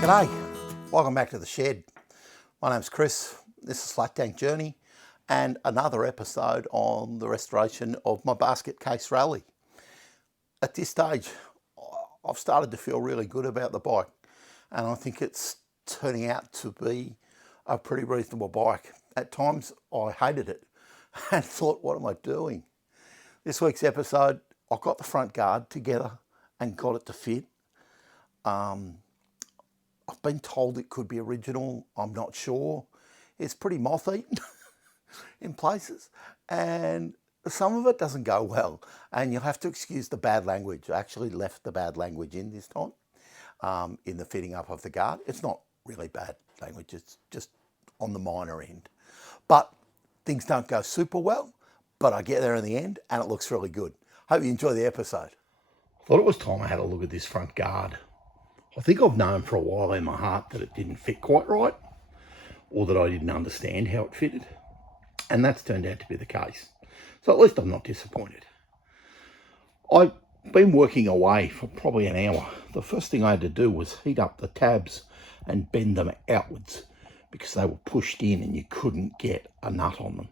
G'day, welcome back to the shed. My name's Chris, this is Flat Tank Journey and another episode on the restoration of my basket case Raleigh. At this stage, I've started to feel really good about the bike and I think it's turning out to be a pretty reasonable bike. At times I hated it and thought, what am I doing? This week's episode, I got the front guard together and got it to fit. I've been told it could be original, I'm not sure. It's pretty moth-eaten in places and some of it doesn't go well and you'll have to excuse the bad language. I actually left the bad language in this time in the fitting up of the guard. It's not really bad language, it's just on the minor end. But things don't go super well, but I get there in the end and it looks really good. Hope you enjoy the episode. Thought it was time I had a look at this front guard. I think I've known for a while in my heart that it didn't fit quite right or that I didn't understand how it fitted. And that's turned out to be the case. So at least I'm not disappointed. I've been working away for probably an hour. The first thing I had to do was heat up the tabs and bend them outwards because they were pushed in and you couldn't get a nut on them.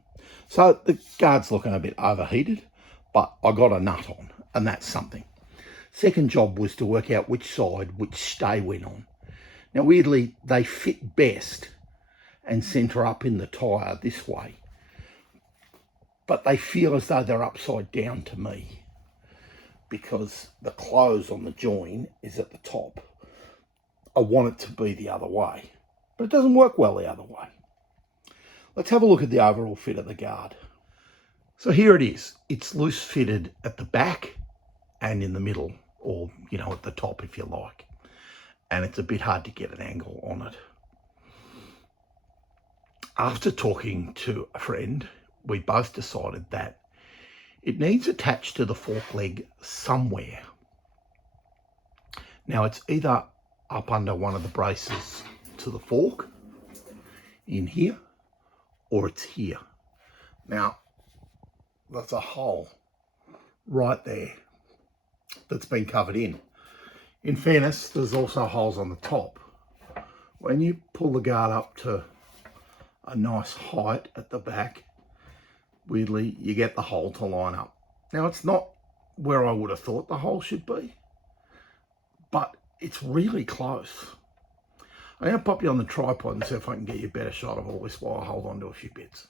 So the guard's looking a bit overheated, but I got a nut on and that's something. Second job was to work out which side which stay went on. Now weirdly, they fit best and centre up in the tyre this way, but they feel as though they're upside down to me because the close on the join is at the top. I want it to be the other way, but it doesn't work well the other way. Let's have a look at the overall fit of the guard. So here it is. It's loose fitted at the back and in the middle, or at the top if you like, and it's a bit hard to get an angle on it. After talking to a friend, we both decided that it needs attached to the fork leg somewhere. Now it's either up under one of the braces to the fork in here, or it's here. Now that's a hole right there that's been covered in. In fairness, there's also holes on the top. When you pull the guard up to a nice height at the back, weirdly, you get the hole to line up. Now, it's not where I would have thought the hole should be, but it's really close. I'm going to pop you on the tripod and see if I can get you a better shot of all this while I hold on to a few bits.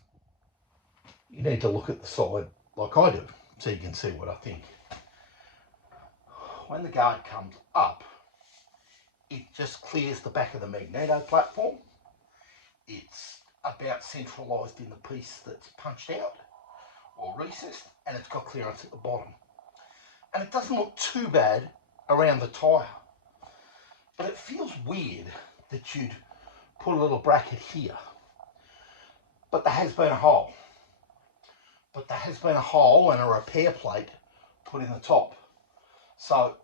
You need to look at the side like I do, so you can see what I think. When the guard comes up, it just clears the back of the magneto platform. It's about centralised in the piece that's punched out or recessed, and it's got clearance at the bottom. And it doesn't look too bad around the tyre, but it feels weird that you'd put a little bracket here. But there has been a hole. But there has been a hole and a repair plate put in the top. So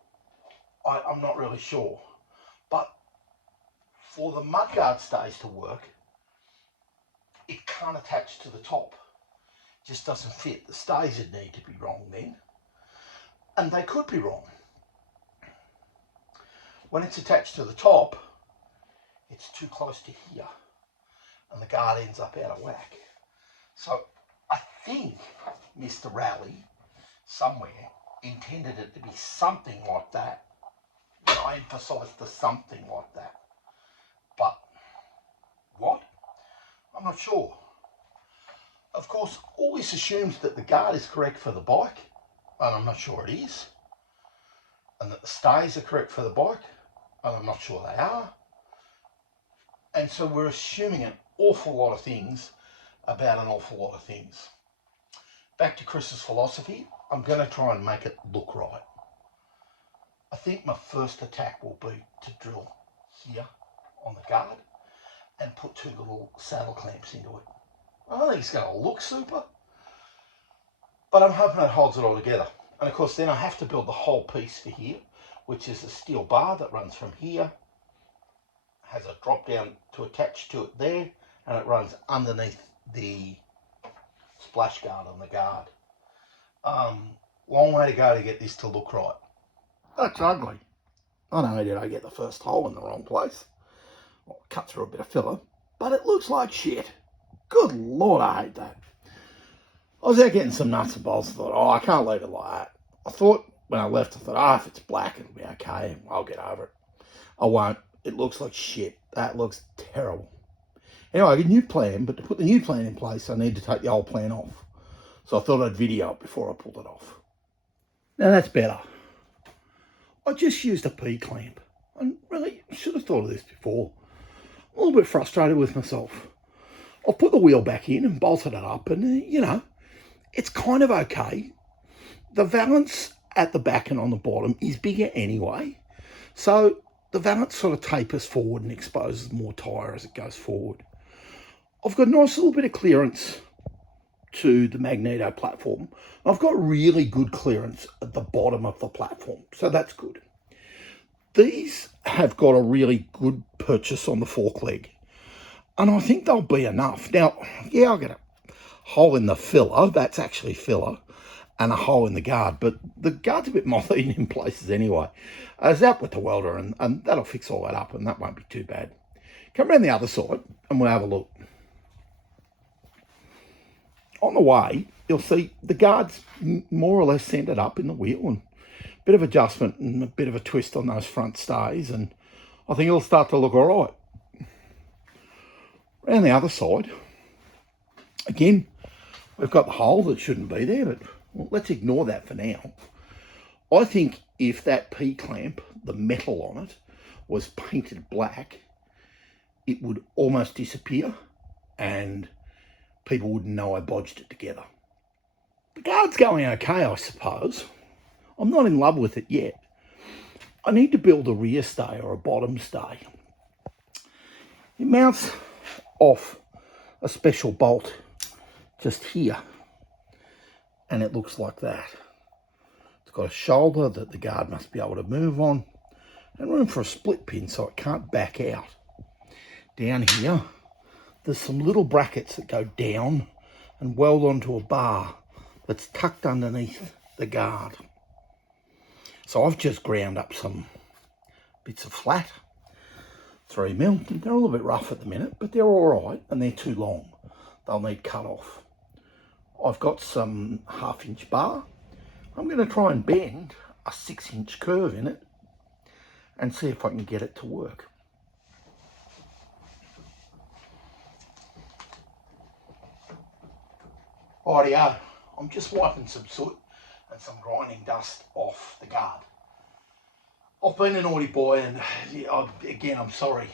I'm not really sure, but for the mudguard stays to work, it can't attach to the top. It just doesn't fit. The stays would need to be wrong then, and they could be wrong. When it's attached to the top, it's too close to here, and the guard ends up out of whack. So I think Mr. Raleigh somewhere intended it to be something like that. I emphasise the something like that. But what? I'm not sure. Of course, all this assumes that the guard is correct for the bike, and I'm not sure it is. And that the stays are correct for the bike, and I'm not sure they are. And so we're assuming an awful lot of things about an awful lot of things. Back to Chris's philosophy, I'm going to try and make it look right. I think my first attack will be to drill here on the guard and put two little saddle clamps into it. I don't think it's going to look super, but I'm hoping it holds it all together. And of course then I have to build the whole piece for here, which is a steel bar that runs from here, has a drop down to attach to it there, and it runs underneath the splash guard on the guard. Long way to go to get this to look right. That's ugly. Not only did I get the first hole in the wrong place, Well, cut through a bit of filler, but it looks like shit. Good Lord, I hate that. I was out getting some nuts and bolts. I thought, oh, I can't leave it like that. I thought, when I left, I thought, oh, if it's black, it'll be okay. I'll get over it. I won't. It looks like shit. That looks terrible. Anyway, I got a new plan, but to put the new plan in place, I need to take the old plan off. So I thought I'd video it before I pulled it off. Now that's better. I just used a P-clamp. I really should have thought of this before. I'm a little bit frustrated with myself. I've put the wheel back in and bolted it up, and, you know, it's kind of okay. The valance at the back and on the bottom is bigger anyway. So the valance sort of tapers forward and exposes more tyre as it goes forward. I've got a nice little bit of clearance to the magneto platform. I've got really good clearance at the bottom of the platform, so that's good. These have got a really good purchase on the fork leg, and I think they'll be enough. Now, yeah, I'll get a hole in the filler, that's actually filler, and a hole in the guard, but the guard's a bit moth-eaten in places anyway. I was out with the welder, and that'll fix all that up, and that won't be too bad. Come around the other side, and we'll have a look. On the way, you'll see the guard's more or less centered up in the wheel, and a bit of adjustment and a bit of a twist on those front stays, and I think it'll start to look all right. Around the other side, again, we've got the hole that shouldn't be there, but well, let's ignore that for now. I think if that P-clamp, the metal on it, was painted black, it would almost disappear, and people wouldn't know I bodged it together. The guard's going okay, I suppose. I'm not in love with it yet. I need to build a rear stay or a bottom stay. It mounts off a special bolt just here, and it looks like that. It's got a shoulder that the guard must be able to move on, and room for a split pin so it can't back out. Down here, there's some little brackets that go down and weld onto a bar that's tucked underneath the guard. So I've just ground up some bits of flat, 3mm. They're a little bit rough at the minute, but they're all right, and they're too long. They'll need cut off. I've got some 1/2-inch bar. I'm going to try and bend a 6-inch curve in it and see if I can get it to work. Rightio, I'm just wiping some soot and some grinding dust off the guard. I've been a naughty boy, and again, I'm sorry.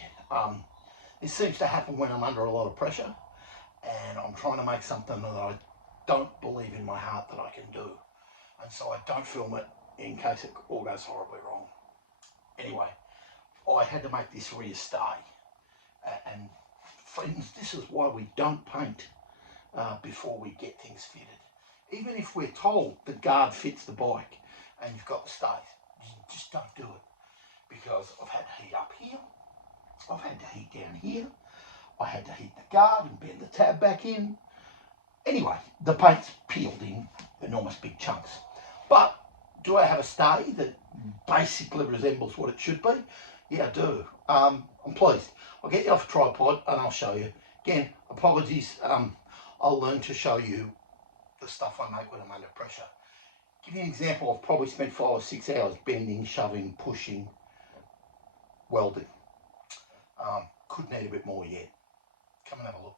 This seems to happen when I'm under a lot of pressure, and I'm trying to make something that I don't believe in my heart that I can do. And so I don't film it in case it all goes horribly wrong. Anyway, I had to make this rear stay. And friends, this is why we don't paint before we get things fitted. Even if we're told the guard fits the bike and you've got the stays, you just don't do it. Because I've had to heat up here, I've had to heat down here, I had to heat the guard and bend the tab back in. Anyway, the paint's peeled in enormous big chunks. But do I have a stay that basically resembles what it should be? Yeah, I do. I'm pleased. I'll get you off a tripod and I'll show you. Again, apologies. I'll learn to show you the stuff I make when I'm under pressure. Give you an example. I've probably spent 5 or 6 hours bending, shoving, pushing, welding. Could need a bit more yet. Come and have a look.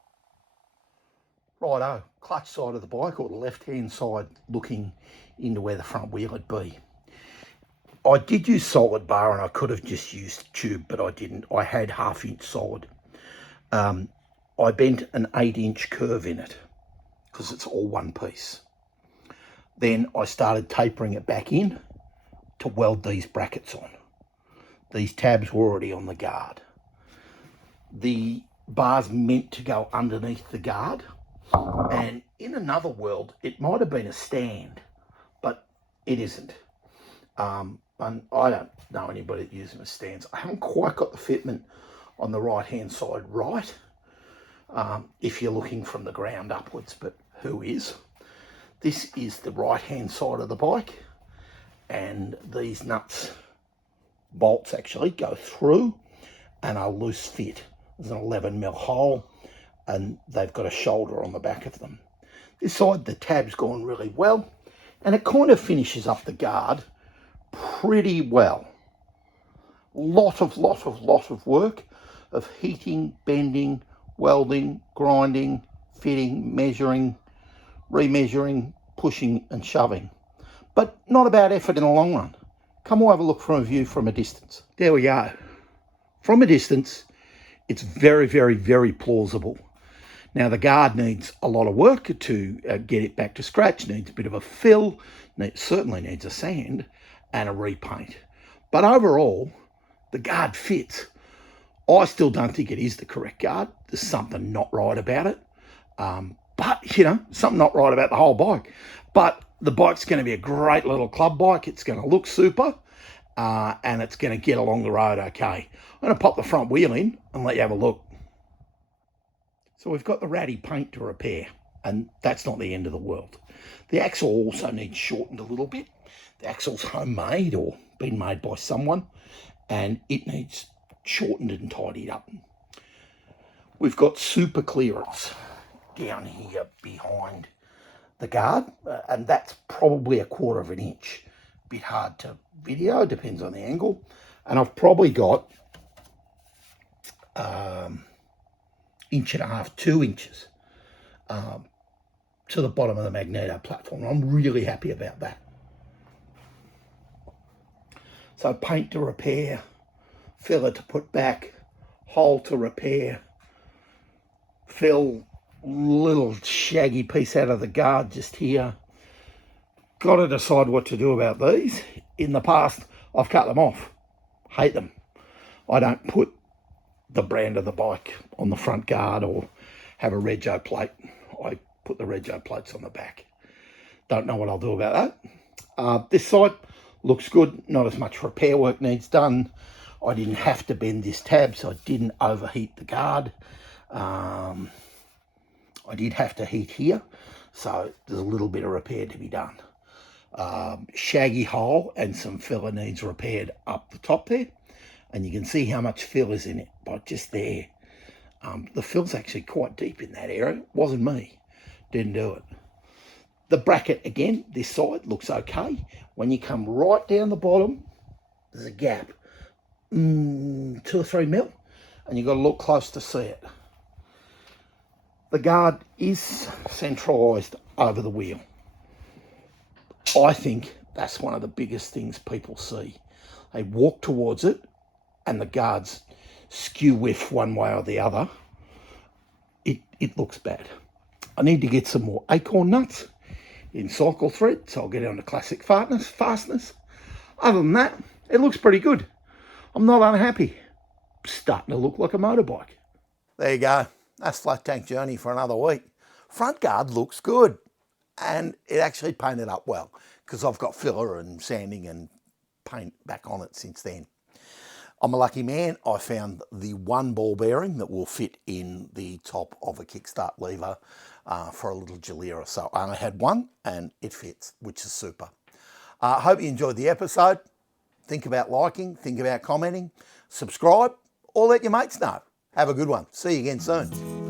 Righto, clutch side of the bike, or the left-hand side looking into where the front wheel would be. I did use solid bar, and I could have just used tube, but I didn't. I had 1/2-inch solid. I bent an 8-inch curve in it because it's all one piece. Then I started tapering it back in to weld these brackets on. These tabs were already on the guard. The bar's meant to go underneath the guard, and in another world it might have been a stand, but it isn't. And I don't know anybody that uses them as stands. I haven't quite got the fitment on the right hand side right, if you're looking from the ground upwards, but who is? This is the right hand side of the bike, and these nuts, bolts actually go through and a loose fit. There's an 11mm hole, and they've got a shoulder on the back of them. This side, the tab's gone really well, and it kind of finishes up the guard pretty well. Lot of work of heating, bending, welding, grinding, fitting, measuring, remeasuring, pushing and shoving. But not a bad effort in the long run. Come we'll have a look from a view from a distance. There we go. From a distance, it's very, very, very plausible. Now the guard needs a lot of work to get it back to scratch, needs a bit of a fill, certainly needs a sand and a repaint. But overall, the guard fits. I still don't think it is the correct guard. There's something not right about it. But, you know, something not right about the whole bike. But the bike's going to be a great little club bike. It's going to look super, and it's going to get along the road okay. I'm going to pop the front wheel in and let you have a look. So we've got the ratty paint to repair, and that's not the end of the world. The axle also needs shortened a little bit. The axle's homemade or been made by someone, and it needs shortened and tidied up. We've got super clearance down here behind the guard, and that's probably 1/4 of an inch. Bit hard to video, depends on the angle. And I've probably got 1.5 inches, 2 inches to the bottom of the magneto platform. I'm really happy about that. So paint to repair, filler to put back, hole to repair, fill, little shaggy piece out of the guard just here. Got to decide what to do about these. In the past, I've cut them off. Hate them. I don't put the brand of the bike on the front guard or have a rego plate. I put the rego plates on the back. Don't know what I'll do about that. This side looks good. Not as much repair work needs done. I didn't have to bend this tab, so I didn't overheat the guard. I did have to heat here, so there's a little bit of repair to be done. Shaggy hole and some filler needs repaired up the top there, and you can see how much fill is in it by just there. The fill's actually quite deep in that area. It wasn't me, didn't do it. The bracket, again, this side looks okay. When you come right down the bottom, there's a gap, 2 or 3 mil, and you've got to look close to see it. The guard is centralised over the wheel. I think that's one of the biggest things people see. They walk towards it and the guards skew whiff one way or the other. It looks bad. I need to get some more acorn nuts in cycle thread, so I'll get on to classic fastness. Other than that, it looks pretty good. I'm not unhappy. Starting to look like a motorbike. There you go. That's Flat Tank Journey for another week. Front guard looks good, and it actually painted up well because I've got filler and sanding and paint back on it since then. I'm a lucky man. I found the one ball bearing that will fit in the top of a kickstart lever for a little Jalera. So I only had one and it fits, which is super. I hope you enjoyed the episode. Think about liking, think about commenting, subscribe, or let your mates know. Have a good one. See you again soon.